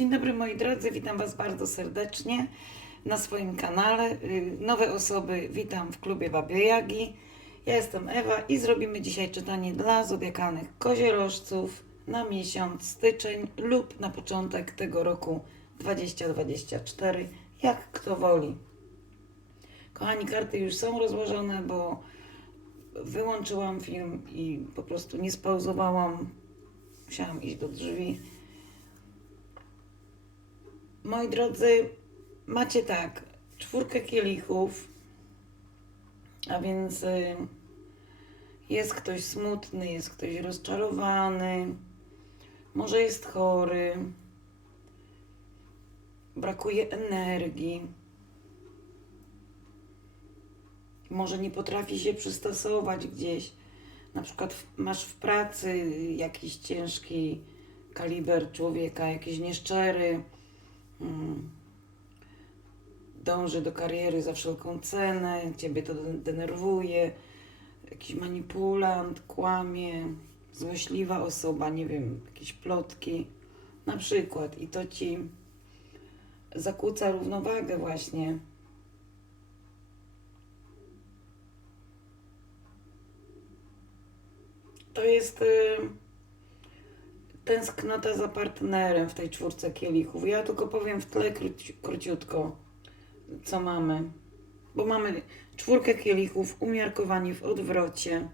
Dzień dobry moi drodzy, witam Was bardzo serdecznie na swoim kanale. Y, Nowe osoby witam w klubie Babie Jagi. Ja jestem Ewa i zrobimy dzisiaj czytanie dla zodiakalnych koziorożców na miesiąc styczeń lub na początek tego roku 2024, jak kto woli. Kochani, karty już są rozłożone, bo wyłączyłam film i po prostu nie spauzowałam. Musiałam iść do drzwi. Moi drodzy, macie tak, czwórkę kielichów, a więc y, jest ktoś smutny, jest ktoś rozczarowany, może jest chory, brakuje energii, może nie potrafi się przystosować gdzieś. Na przykład masz w pracy jakiś ciężki kaliber człowieka, jakiś nieszczery, dąży do kariery za wszelką cenę, ciebie to de- denerwuje, jakiś manipulant, kłamie, złośliwa osoba, nie wiem, jakieś plotki. Na przykład. I to ci zakłóca równowagę właśnie. To jest y, tęsknota za partnerem w tej czwórce kielichów. Ja tylko powiem w tle króci, króciutko, co mamy. Bo mamy czwórkę kielichów, umiarkowani w odwrocie.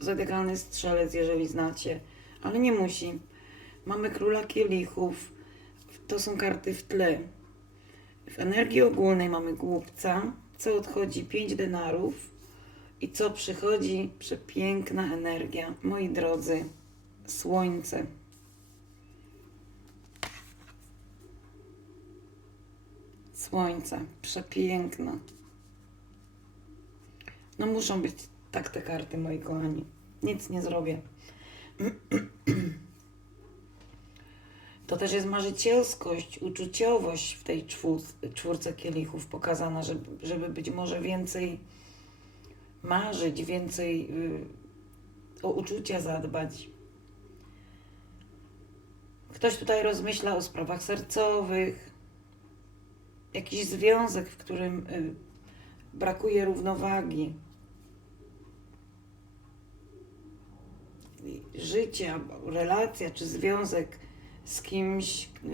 Zodiakalny strzelec, jeżeli znacie, ale nie musi. Mamy króla kielichów, to są karty w tle. W energii ogólnej mamy głupca, co odchodzi 5 denarów i co przychodzi przepiękna energia. Moi drodzy, słońce. Słońce, przepiękna. No muszą być tak te karty, moi kochani. Nic nie zrobię. To też jest marzycielskość, uczuciowość w tej czwór- czwórce kielichów pokazana, żeby, żeby być może więcej marzyć, więcej y, o uczucia zadbać. Ktoś tutaj rozmyśla o sprawach sercowych, jakiś związek, w którym y, brakuje równowagi. Życie, relacja czy związek z kimś y,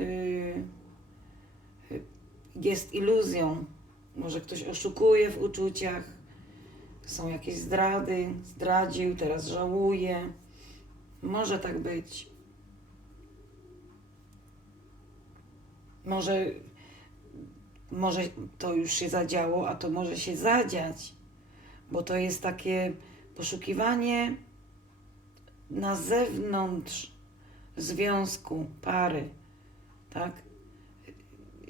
y, jest iluzją. Może ktoś oszukuje w uczuciach, są jakieś zdrady, zdradził, teraz żałuje. Może tak być. Może, może to już się zadziało, a to może się zadziać, bo to jest takie poszukiwanie na zewnątrz związku, pary, tak?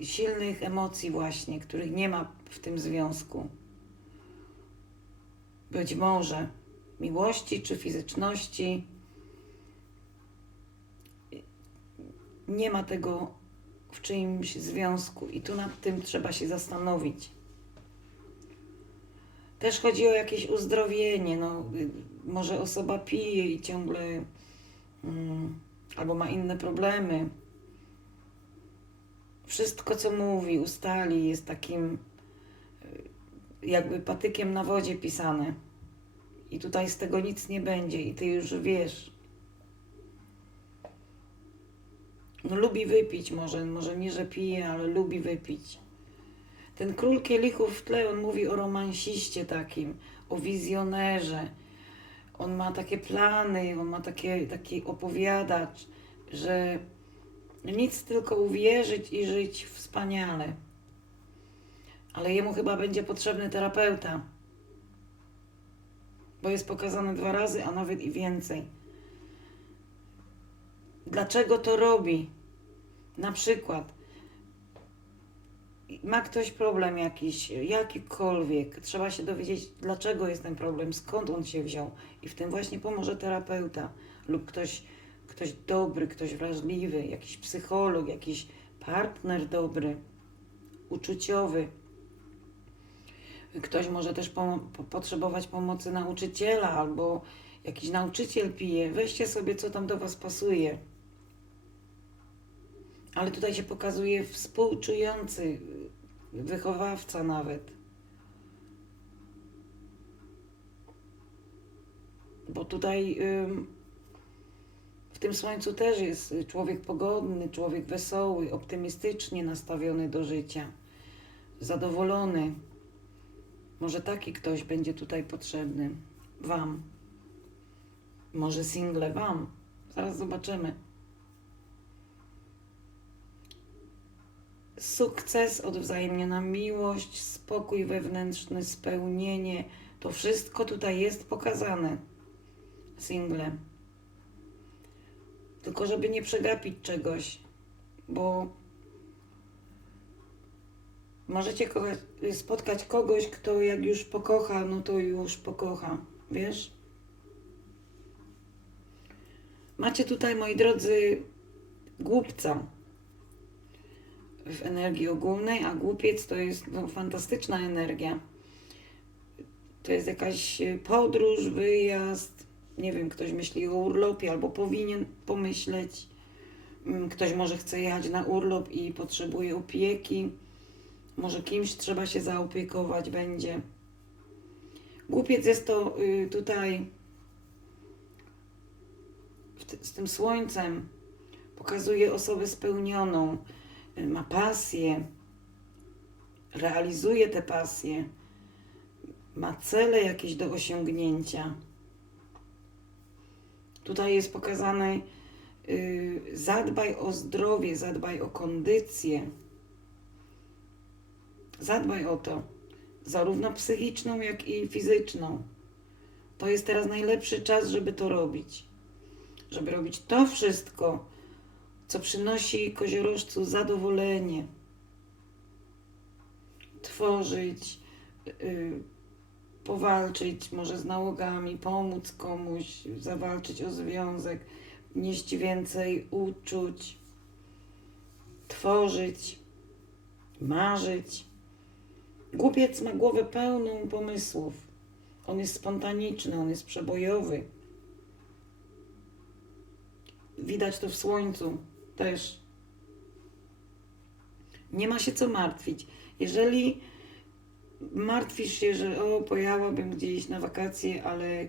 Silnych emocji właśnie, których nie ma w tym związku. Być może miłości czy fizyczności. Nie ma tego w czyimś związku i tu nad tym trzeba się zastanowić. Też chodzi o jakieś uzdrowienie. No, y, może osoba pije i ciągle mm, albo ma inne problemy. Wszystko, co mówi, ustali, jest takim y, jakby patykiem na wodzie pisane. I tutaj z tego nic nie będzie, i ty już wiesz. No, lubi wypić, może, może nie, że pije, ale lubi wypić. Ten król kielichów w tle, on mówi o romansiście takim, o wizjonerze. On ma takie plany, on ma takie, taki opowiadacz, że nic tylko uwierzyć i żyć wspaniale. Ale jemu chyba będzie potrzebny terapeuta. Bo jest pokazane dwa razy, a nawet i więcej. Dlaczego to robi? Na przykład ma ktoś problem jakiś, jakikolwiek, trzeba się dowiedzieć, dlaczego jest ten problem, skąd on się wziął. I w tym właśnie pomoże terapeuta lub ktoś, ktoś dobry, ktoś wrażliwy, jakiś psycholog, jakiś partner dobry, uczuciowy. Ktoś może też potrzebować pomocy nauczyciela albo jakiś nauczyciel pije. Weźcie sobie, co tam do Was pasuje. Ale tutaj się pokazuje współczujący wychowawca nawet. Bo tutaj w tym słońcu też jest człowiek pogodny, człowiek wesoły, optymistycznie nastawiony do życia, zadowolony. Może taki ktoś będzie tutaj potrzebny Wam. Może single Wam. Zaraz zobaczymy. Sukces, odwzajemniona miłość, spokój wewnętrzny, spełnienie. To wszystko tutaj jest pokazane. Single. Tylko żeby nie przegapić czegoś, bo możecie spotkać kogoś, kto jak już pokocha, no to już pokocha. Wiesz? Macie tutaj, moi drodzy, głupca w energii ogólnej, a głupiec to jest no, fantastyczna energia. To jest jakaś y, podróż, wyjazd. Nie wiem, ktoś myśli o urlopie albo powinien pomyśleć. Mm, Ktoś może chce jechać na urlop i potrzebuje opieki. Może kimś trzeba się zaopiekować będzie. Głupiec jest to y, tutaj z tym słońcem. Pokazuje osobę spełnioną, ma pasję, realizuje te pasje, ma cele jakieś do osiągnięcia. Tutaj jest pokazane y, zadbaj o zdrowie, zadbaj o kondycję. Zadbaj o to, zarówno psychiczną, jak i fizyczną. To jest teraz najlepszy czas, żeby to robić. Żeby robić to wszystko, co przynosi koziorożcu zadowolenie. Tworzyć, yy, powalczyć może z nałogami, pomóc komuś, zawalczyć o związek, nieść więcej uczuć, tworzyć, marzyć. Głupiec ma głowę pełną pomysłów. On jest spontaniczny, on jest przebojowy. Widać to w słońcu też. Nie ma się co martwić. Jeżeli martwisz się, że o, pojechałabym gdzieś na wakacje, ale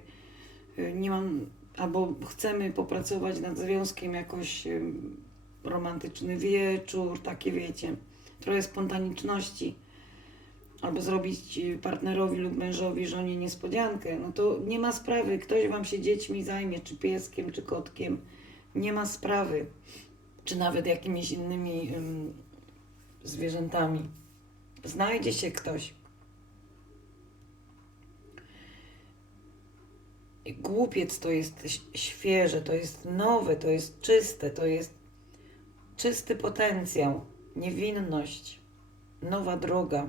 y, nie mam, albo chcemy popracować nad związkiem jakoś y, romantyczny wieczór, takie wiecie, trochę spontaniczności, albo zrobić y, partnerowi lub mężowi, żonie niespodziankę, no to nie ma sprawy, ktoś wam się dziećmi zajmie, czy pieskiem, czy kotkiem, nie ma sprawy, czy nawet jakimiś innymi ym, zwierzętami. Znajdzie się ktoś. Głupiec to jest świeże, to jest nowe, to jest czyste, to jest czysty potencjał, niewinność, nowa droga.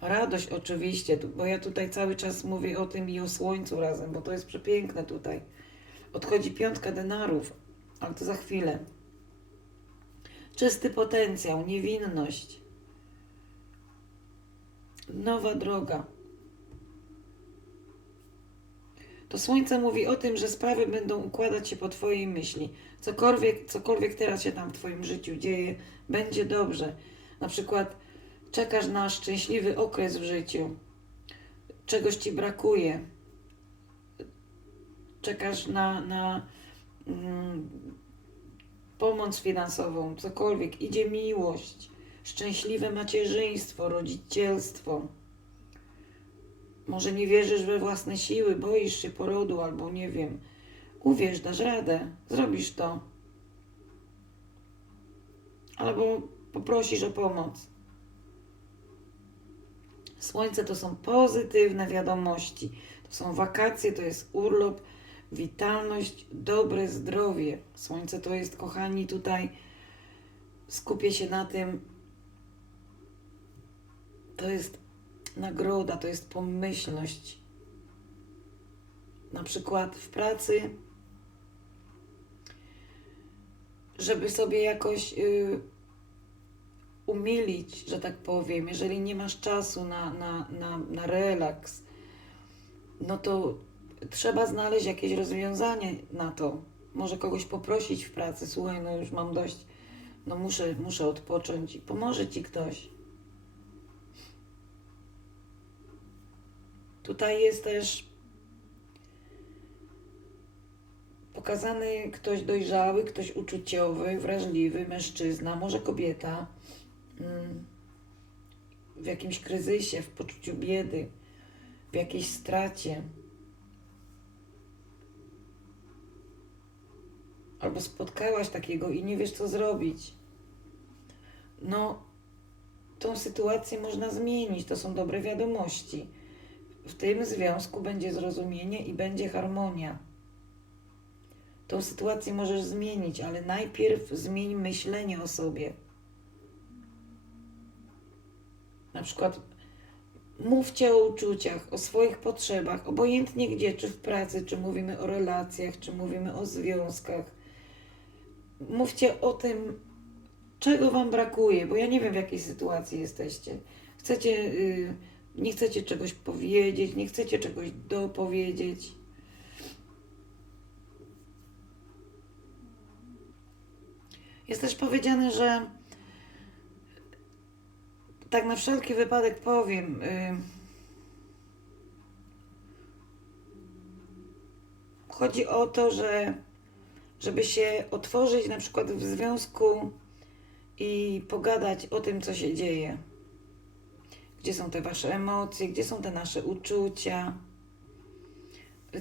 Radość oczywiście, bo ja tutaj cały czas mówię o tym i o słońcu razem, bo to jest przepiękne tutaj. Odchodzi piątka denarów, ale to za chwilę. Czysty potencjał, niewinność. Nowa droga. To słońce mówi o tym, że sprawy będą układać się po Twojej myśli. Cokolwiek, cokolwiek teraz się tam w Twoim życiu dzieje, będzie dobrze. Na przykład czekasz na szczęśliwy okres w życiu, czegoś Ci brakuje, czekasz na, na pomoc finansową, cokolwiek, idzie miłość, szczęśliwe macierzyństwo, rodzicielstwo. Może nie wierzysz we własne siły, boisz się porodu, albo nie wiem. Uwierz, dasz radę, zrobisz to. Albo poprosisz o pomoc. Słońce to są pozytywne wiadomości. To są wakacje, to jest urlop, witalność, dobre zdrowie. Słońce to jest, kochani, tutaj skupię się na tym. To jest nagroda, to jest pomyślność. Na przykład w pracy, żeby sobie jakoś y, umilić, że tak powiem, jeżeli nie masz czasu na, na, na, na relaks, no to trzeba znaleźć jakieś rozwiązanie na to. może kogoś poprosić w pracy, słuchaj, no już mam dość, no muszę, muszę odpocząć i pomoże ci ktoś. Tutaj jest też pokazany ktoś dojrzały, ktoś uczuciowy, wrażliwy, mężczyzna, może kobieta, mm, w jakimś kryzysie, w poczuciu biedy, w jakiejś stracie. Albo spotkałaś takiego i nie wiesz, co zrobić. No, tą sytuację można zmienić, to są dobre wiadomości. W tym związku będzie zrozumienie i będzie harmonia. Tą sytuację możesz zmienić, ale najpierw zmień myślenie o sobie. Na przykład mówcie o uczuciach, o swoich potrzebach, obojętnie gdzie, czy w pracy, czy mówimy o relacjach, czy mówimy o związkach. Mówcie o tym, czego Wam brakuje, bo ja nie wiem, w jakiej sytuacji jesteście. Chcecie, y, nie chcecie czegoś powiedzieć, nie chcecie czegoś dopowiedzieć. Jest też powiedziane, że tak na wszelki wypadek powiem. y, Chodzi o to, że żeby się otworzyć na przykład w związku i pogadać o tym, co się dzieje. Gdzie są te wasze emocje, gdzie są te nasze uczucia,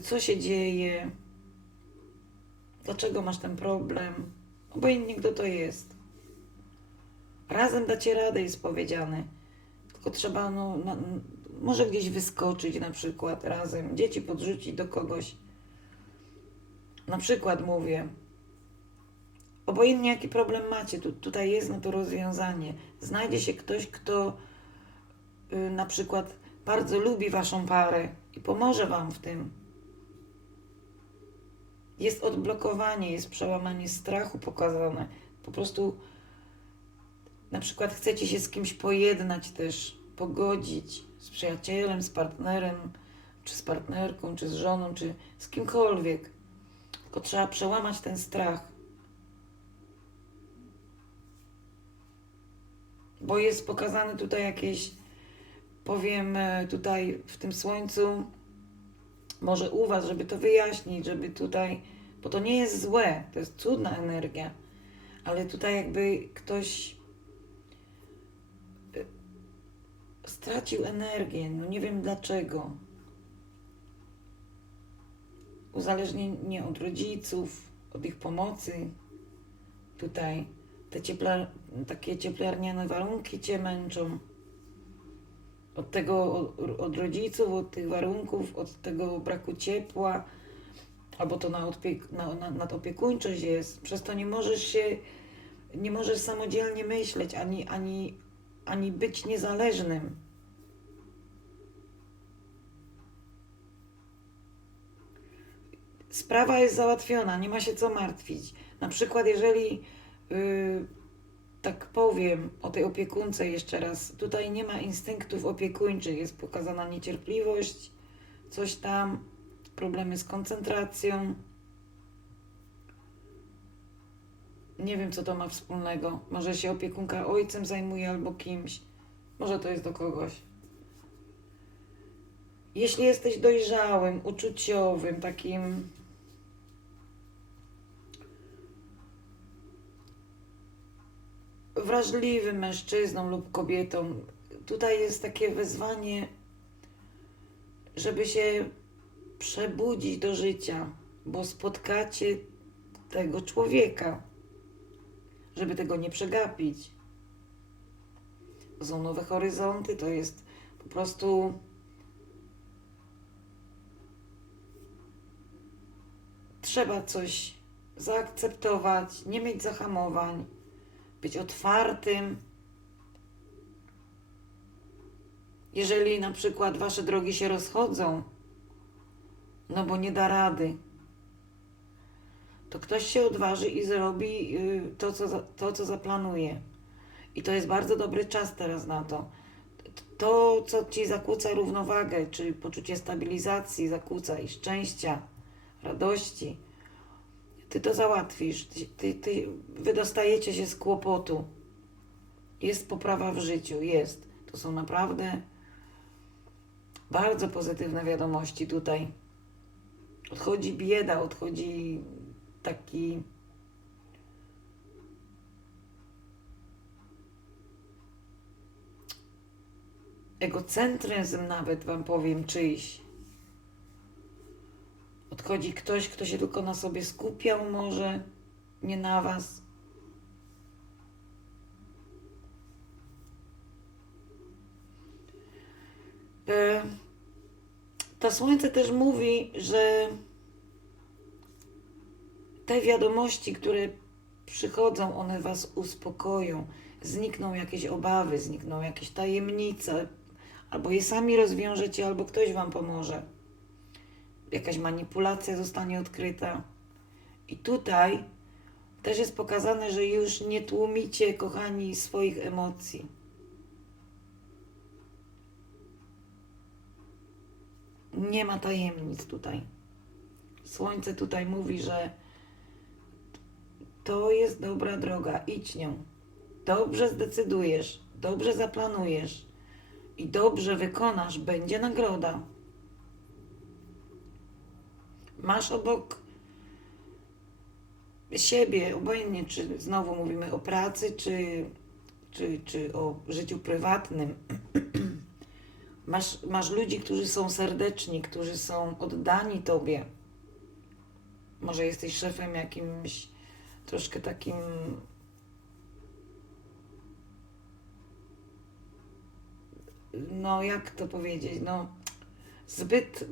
co się dzieje, dlaczego masz ten problem, obojętnie kto to jest. Razem dacie radę, jest powiedziane. Tylko trzeba, no, może gdzieś wyskoczyć na przykład razem, dzieci podrzucić do kogoś. Na przykład mówię, obojętnie jaki problem macie, tu, tutaj jest na to rozwiązanie. Znajdzie się ktoś, kto y, na przykład bardzo lubi waszą parę i pomoże wam w tym. Jest odblokowanie, jest przełamanie strachu pokazane. Po prostu na przykład chcecie się z kimś pojednać też, pogodzić z przyjacielem, z partnerem, czy z partnerką, czy z żoną, czy z kimkolwiek. Tylko trzeba przełamać ten strach. Bo jest pokazane tutaj jakieś, powiem e, tutaj w tym słońcu, może u Was, żeby to wyjaśnić, żeby tutaj, bo to nie jest złe, to jest cudna energia, ale tutaj jakby ktoś e, stracił energię, no nie wiem dlaczego. Uzależnienie od rodziców, od ich pomocy. Tutaj te ciepla, takie cieplarniane warunki cię męczą. Od tego, od, od rodziców, od tych warunków, od tego braku ciepła, albo to na odpiek, na, na, nadopiekuńczość jest. Przez to nie możesz się, nie możesz samodzielnie myśleć, ani, ani, ani być niezależnym. Sprawa jest załatwiona, nie ma się co martwić. Na przykład, jeżeli yy, tak powiem o tej opiekunce jeszcze raz, tutaj nie ma instynktów opiekuńczych, jest pokazana niecierpliwość, coś tam, problemy z koncentracją. Nie wiem, co to ma wspólnego. Może się opiekunka ojcem zajmuje albo kimś. Może to jest do kogoś. Jeśli jesteś dojrzałym, uczuciowym, takim wrażliwym mężczyzną lub kobietą, tutaj jest takie wezwanie, żeby się przebudzić do życia, bo spotkacie tego człowieka, żeby tego nie przegapić. Są nowe horyzonty, to jest po prostu trzeba coś zaakceptować, nie mieć zahamowań, być otwartym. Jeżeli na przykład wasze drogi się rozchodzą, no bo nie da rady, to ktoś się odważy i zrobi y, to, co, to, co zaplanuje. I to jest bardzo dobry czas teraz na to. To, co ci zakłóca równowagę, czy poczucie stabilizacji, zakłóca i szczęścia, radości, Ty to załatwisz. Ty, ty, ty wydostajecie się z kłopotu. Jest poprawa w życiu, jest. To są naprawdę bardzo pozytywne wiadomości tutaj. Odchodzi bieda, odchodzi taki. Egocentryzm, nawet wam powiem, czyjś. Odchodzi ktoś, kto się tylko na sobie skupiał, może nie na was. E, To słońce też mówi, że te wiadomości, które przychodzą, one was uspokoją. Znikną jakieś obawy, znikną jakieś tajemnice, albo je sami rozwiążecie, albo ktoś wam pomoże. Jakaś manipulacja zostanie odkryta. I tutaj też jest pokazane, że już nie tłumicie, kochani, swoich emocji. Nie ma tajemnic tutaj. Słońce tutaj mówi, że to jest dobra droga, idź nią. Dobrze zdecydujesz, dobrze zaplanujesz i dobrze wykonasz, będzie nagroda. Masz obok siebie, obojętnie czy znowu mówimy o pracy, czy, czy, czy o życiu prywatnym. Masz, masz ludzi, którzy są serdeczni, którzy są oddani Tobie. Może jesteś szefem jakimś troszkę takim. No, jak to powiedzieć? No, zbyt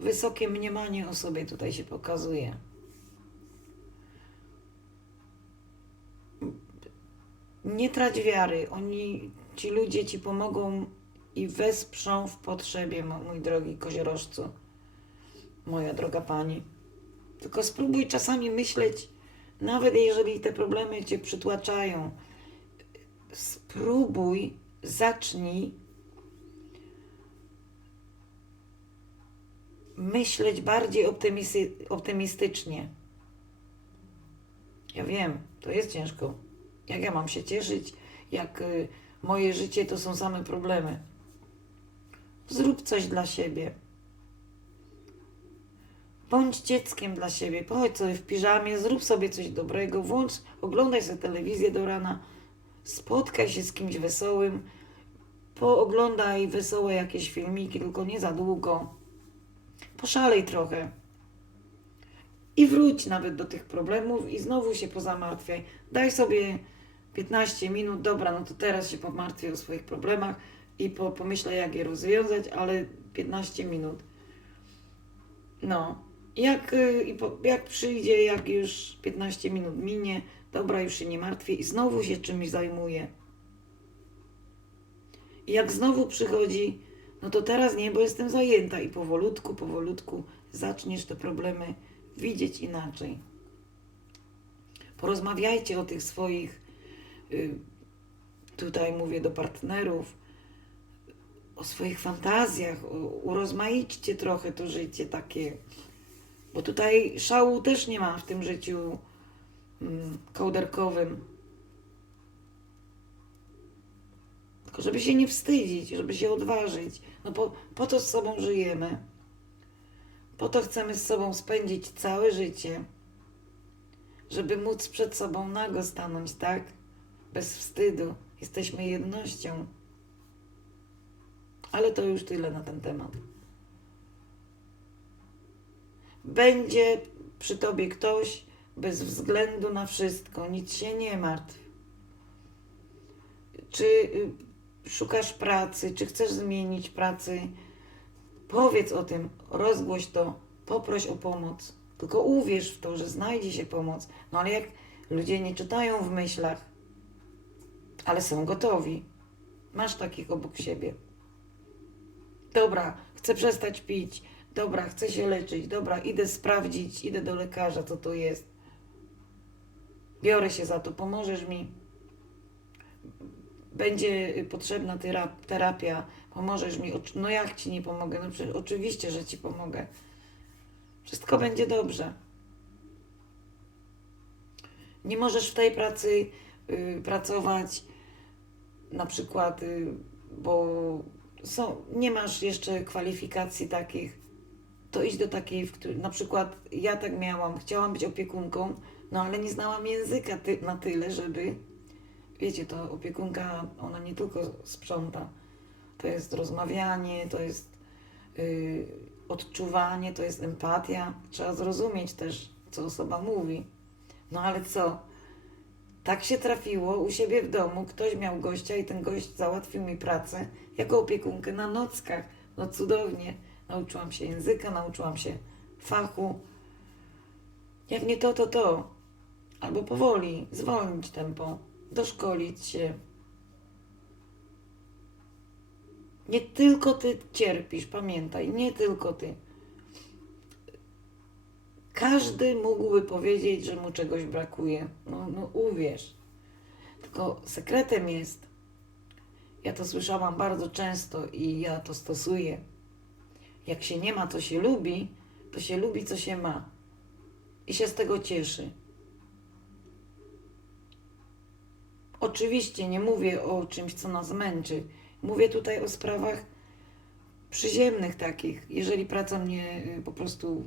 wysokie mniemanie o sobie tutaj się pokazuje. Nie trać wiary. Oni, ci ludzie ci pomogą i wesprzą w potrzebie, mój drogi koziorożcu, moja droga pani. Tylko spróbuj czasami myśleć, nawet jeżeli te problemy cię przytłaczają, spróbuj, zacznij myśleć bardziej optymisty, optymistycznie. Ja wiem, to jest ciężko. Jak ja mam się cieszyć, jak y, moje życie to są same problemy. Zrób coś dla siebie. Bądź dzieckiem dla siebie. Pochodź sobie w piżamie, zrób sobie coś dobrego, włącz, oglądaj sobie telewizję do rana, spotkaj się z kimś wesołym, pooglądaj wesołe jakieś filmiki, tylko nie za długo. Poszalej trochę. I wróć nawet do tych problemów i znowu się pozamartwiaj. Daj sobie 15 minut, dobra, no to teraz się pomartwię o swoich problemach i po, pomyślę, jak je rozwiązać, ale 15 minut. No, jak, y, jak przyjdzie, jak już 15 minut minie, dobra, już się nie martwię i znowu się czymś zajmuję. I jak znowu przychodzi, no to teraz nie, bo jestem zajęta i powolutku, powolutku zaczniesz te problemy widzieć inaczej. Porozmawiajcie o tych swoich, y, tutaj mówię do partnerów, o swoich fantazjach, urozmaićcie trochę to życie takie, bo tutaj szału też nie ma w tym życiu mm, kołderkowym. Tylko żeby się nie wstydzić, żeby się odważyć. No po, po to z sobą żyjemy. Po to chcemy z sobą spędzić całe życie. Żeby móc przed sobą nago stanąć, tak? Bez wstydu. Jesteśmy jednością. Ale to już tyle na ten temat. Będzie przy tobie ktoś bez względu na wszystko, nic się nie martw. Czy y, szukasz pracy, czy chcesz zmienić pracy? Powiedz o tym, rozgłoś to, poproś o pomoc. Tylko uwierz w to, że znajdzie się pomoc. No ale jak ludzie nie czytają w myślach, ale są gotowi. Masz takich obok siebie. Dobra, chcę przestać pić. Dobra, chcę się leczyć. Dobra, idę sprawdzić, idę do lekarza, co to jest. Biorę się za to, pomożesz mi. Będzie y, potrzebna tera- terapia, pomożesz mi. No jak ci nie pomogę? No przecież oczywiście, że ci pomogę. Wszystko będzie dobrze. Nie możesz w tej pracy y, pracować na przykład, y, bo są, nie masz jeszcze kwalifikacji takich, to idź do takiej, w której, na przykład ja tak miałam, chciałam być opiekunką, no ale nie znałam języka ty, na tyle, żeby, wiecie, to opiekunka, ona nie tylko sprząta, to jest rozmawianie, to jest y, odczuwanie, to jest empatia, trzeba zrozumieć też, co osoba mówi. No ale co? Tak się trafiło u siebie w domu, ktoś miał gościa i ten gość załatwił mi pracę jako opiekunkę na nockach. No cudownie. Nauczyłam się języka, nauczyłam się fachu. Jak nie to, to to. Albo powoli, zwolnić tempo, doszkolić się. Nie tylko ty cierpisz, pamiętaj, nie tylko ty. Każdy mógłby powiedzieć, że mu czegoś brakuje. No, no uwierz. Tylko sekretem jest, ja to słyszałam bardzo często i ja to stosuję. Jak się nie ma, co się lubi, to się lubi, co się ma. I się z tego cieszy. Oczywiście nie mówię o czymś, co nas męczy. Mówię tutaj o sprawach przyziemnych takich. Jeżeli praca mnie y, po prostu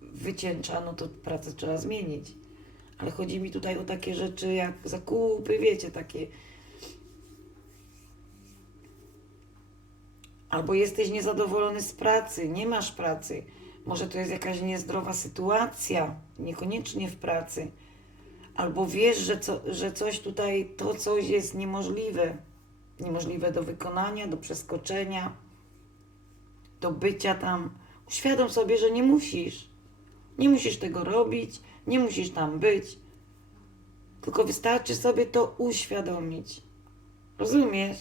wycieńcza, no to pracę trzeba zmienić. Ale chodzi mi tutaj o takie rzeczy jak zakupy, wiecie, takie. Albo jesteś niezadowolony z pracy, nie masz pracy. Może to jest jakaś niezdrowa sytuacja, niekoniecznie w pracy. Albo wiesz, że, co, że coś tutaj, to coś jest niemożliwe. Niemożliwe do wykonania, do przeskoczenia, do bycia tam. Uświadom sobie, że nie musisz. Nie musisz tego robić, nie musisz tam być. Tylko wystarczy sobie to uświadomić. Rozumiesz?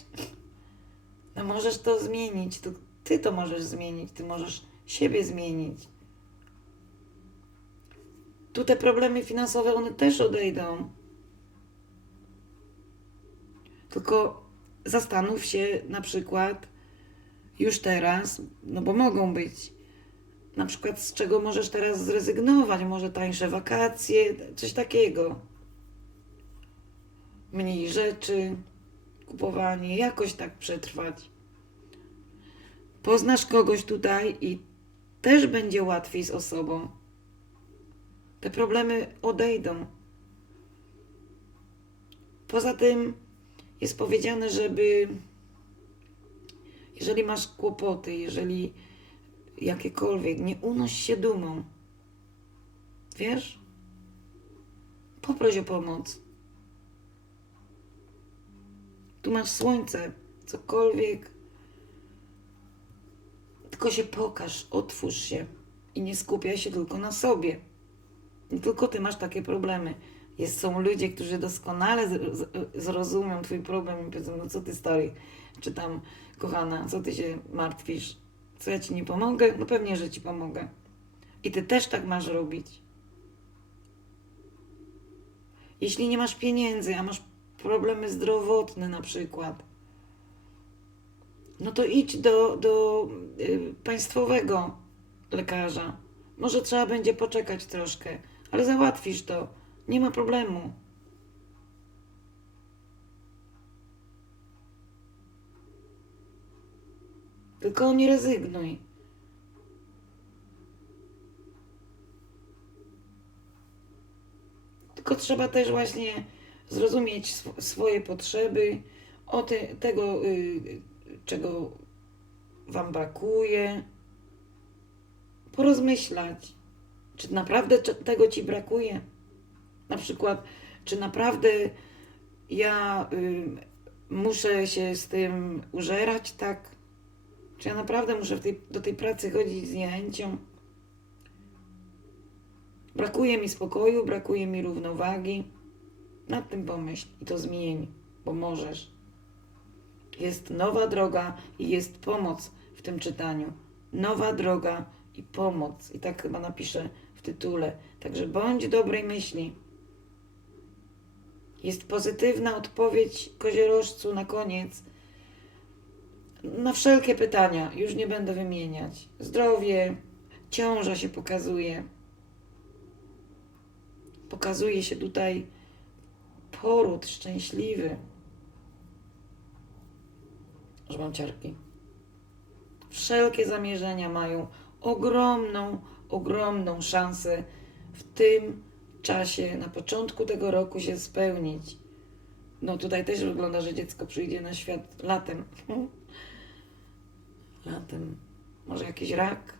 No możesz to zmienić. To ty to możesz zmienić. Ty możesz siebie zmienić. Tu te problemy finansowe, one też odejdą. Tylko zastanów się na przykład już teraz, no bo mogą być na przykład z czego możesz teraz zrezygnować, może tańsze wakacje, coś takiego. Mniej rzeczy, kupowanie, jakoś tak przetrwać. Poznasz kogoś tutaj i też będzie łatwiej z osobą. Te problemy odejdą. Poza tym jest powiedziane, żeby jeżeli masz kłopoty, jeżeli jakiekolwiek, nie unoś się dumą. Wiesz? Poproś o pomoc. Tu masz słońce, cokolwiek. Tylko się pokaż, otwórz się i nie skupiaj się tylko na sobie. Nie tylko ty masz takie problemy. Jest, są ludzie, którzy doskonale zrozumią twój problem i powiedzą, no co ty stary, czy tam kochana, co ty się martwisz, co ja ci nie pomogę? No pewnie, że ci pomogę. I ty też tak masz robić. Jeśli nie masz pieniędzy, a masz problemy zdrowotne na przykład, no to idź do, do y, państwowego lekarza. Może trzeba będzie poczekać troszkę, ale załatwisz to. Nie ma problemu. Tylko nie rezygnuj. Tylko trzeba też właśnie zrozumieć sw- swoje potrzeby, o te, tego, y, czego Wam brakuje, porozmyślać, czy naprawdę tego Ci brakuje. Na przykład, czy naprawdę ja y, muszę się z tym użerać, tak? Czy ja naprawdę muszę tej, do tej pracy chodzić z niechęcią? Brakuje mi spokoju, brakuje mi równowagi. Nad tym pomyśl i to zmień, bo możesz. Jest nowa droga i jest pomoc w tym czytaniu. Nowa droga i pomoc. I tak chyba napiszę w tytule. Także bądź dobrej myśli. Jest pozytywna odpowiedź koziorożcu na koniec. Na wszelkie pytania, już nie będę wymieniać. Zdrowie, ciąża się pokazuje. Pokazuje się tutaj poród szczęśliwy. Że mam ciarki. Wszelkie zamierzenia mają ogromną, ogromną szansę w tym czasie, na początku tego roku się spełnić. No tutaj też wygląda, że dziecko przyjdzie na świat latem. Latem. Może jakiś rak?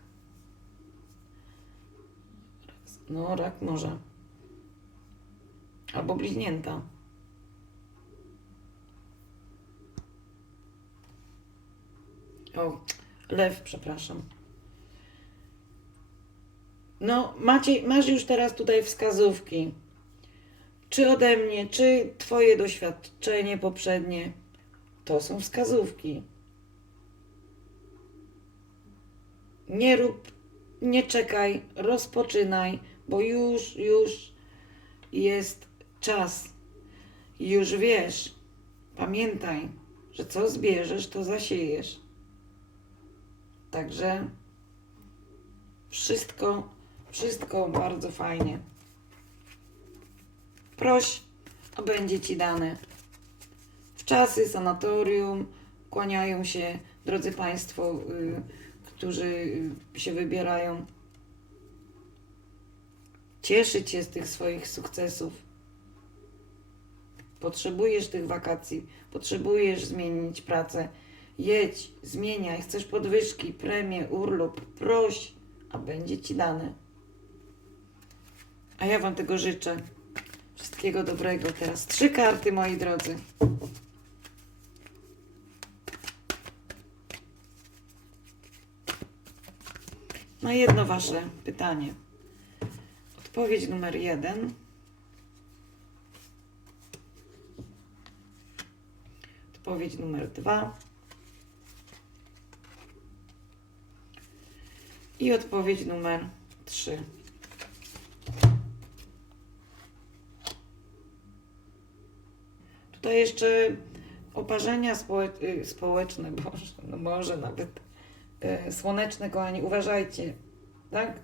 No, rak może. Albo bliźnięta. O, lew, przepraszam. No, macie, masz już teraz tutaj wskazówki. Czy ode mnie, czy Twoje doświadczenie poprzednie. To są wskazówki. Nie rób, nie czekaj, rozpoczynaj, bo już, już jest czas. Już wiesz, pamiętaj, że co zbierzesz, to zasiejesz. Także wszystko, wszystko bardzo fajnie. Proś, a będzie ci dane. W czasy sanatorium kłaniają się, drodzy Państwo, y, którzy y, się wybierają. Cieszyć się z tych swoich sukcesów. Potrzebujesz tych wakacji, potrzebujesz zmienić pracę. Jedź, zmieniaj, chcesz podwyżki, premię, urlop, proś, a będzie ci dane. A ja Wam tego życzę. Wszystkiego dobrego. Teraz trzy karty, moi drodzy. Na jedno Wasze pytanie. Odpowiedź numer jeden. Odpowiedź numer dwa. I odpowiedź numer trzy. Tutaj jeszcze oparzenia y, społeczne, Boże, no może nawet y, słoneczne, kochani, uważajcie, tak?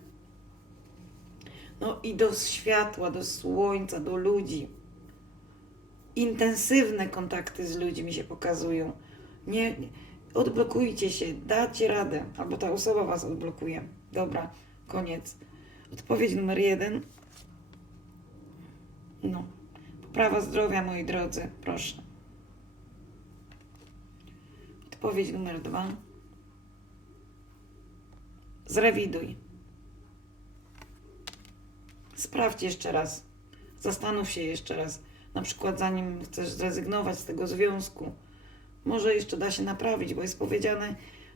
No i do światła, do słońca, do ludzi. Intensywne kontakty z ludźmi się pokazują. Nie, nie odblokujcie się, dacie radę, albo ta osoba was odblokuje. Dobra, koniec. Odpowiedź numer jeden. No. Poprawa zdrowia, moi drodzy, proszę. Odpowiedź numer dwa. Zrewiduj. Sprawdź jeszcze raz. Zastanów się jeszcze raz. Na przykład, zanim chcesz zrezygnować z tego związku, może jeszcze da się naprawić, bo jest powiedziane,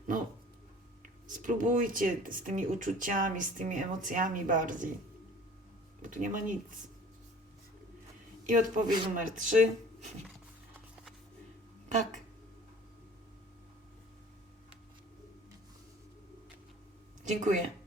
no, spróbujcie z tymi uczuciami, z tymi emocjami bardziej, bo tu nie ma nic. I odpowiedź numer trzy. Tak. Dziękuję.